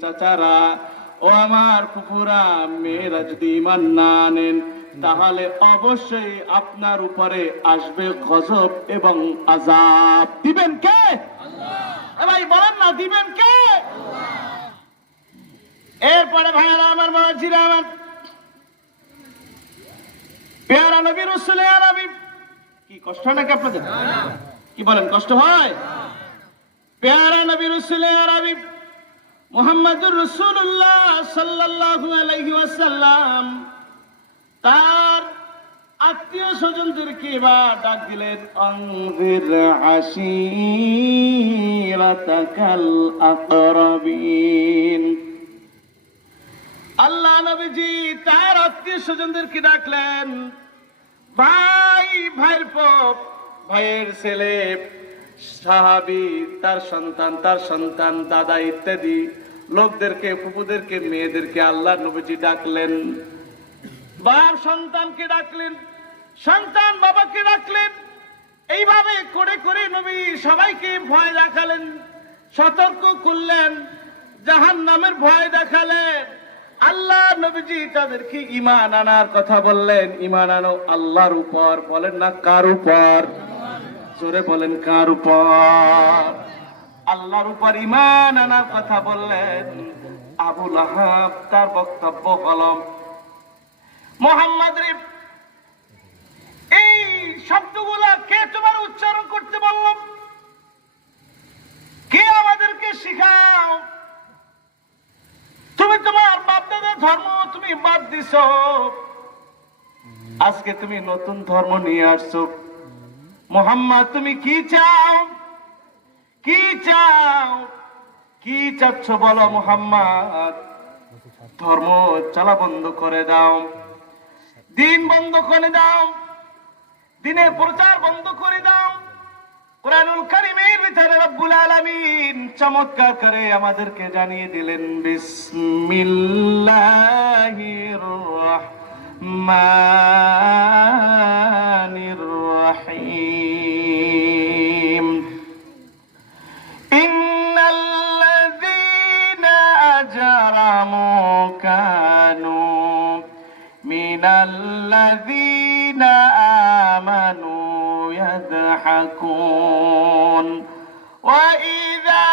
চাচারা ও আমার ফুফুরা, মেয়েরা যদি ঈমান না আনেন তাহলে অবশ্যই আপনার উপরে আসবে গজব এবং আযাব। দিবেন কে? আল্লাহ। ভাই বলেন না, দিবেন কে? আল্লাহ। এরপরে ভাইরা আমার, বাবাজিরা আমার, পেয়ারা নবী রাসূল আরবি, কি কষ্ট নাকি আপনাদের? কি বলেন, কষ্ট হয়? পেয়ারা নবী রাসূল আরবি মুহাম্মদুর রাসূলুল্লাহ সাল্লাল্লাহু আলাইহি ওয়াসাল্লাম তার আত্মীয় স্বজনদেরকে এবার ডাক দিলেন, আনজির আশীরাতাকাল আকরাবিন। আল্লাহ নবীজি তার আত্মীয় স্বজনদেরকে ডাকলেন, ভাই, ভাইয়ের পপ, ভাইয়ের ছেলে, সাহাবী, তার সন্তান, দাদা ইত্যাদি লোকদেরকে, ফুপুদেরকে, মেয়েদেরকে আল্লাহ নবীজি ডাকলেন। বাপ সন্তানকে ডাকলেন, সন্তান বাবাকে ডাকলেন। এইভাবে করে করে নবী সবাইকে ভয় দেখালেন, সতর্ক করলেন, জাহান্নামের ভয় দেখালেন। আল্লাহ নবীজি তাদেরকে ঈমান আনার কথা বললেন। ঈমান আনো আল্লাহর উপর, বলেন না কার উপর? জোরে বলেন, কার উপর? আল্লাহর উপর ঈমান আনার কথা বললেন। আবু লাহাব তার বক্তব্য হলো, মুহাম্মদ রে, এই শব্দগুলা কে তোমার উচ্চারণ করতে বলল? কে আমাদেরকে শিখাও? তুমি তোমার বাপ-দাদার ধর্ম তুমি বাদ দিছো, আজকে তুমি নতুন ধর্ম নিয়ে আসছো। মুহাম্মদ তুমি কি চাও? কি চাও? কি চাচ্ছ বলো মুহাম্মদ? ধর্ম চলা বন্ধ করে দাও, দিন বন্ধ করে দাও, দিনের প্রচার বন্ধ করে দাও। কুরআনুল কারীমের ভিতরে রব্বুল আলামিন চমৎকার করে আমাদেরকে জানিয়ে দিলেন, বিসমিল্লাহির রাহমানির রাহিম। ইন্নাল্লাযীনা আজরামু কানু মিনাল্লাযীনা আমানু يضحكون وإذا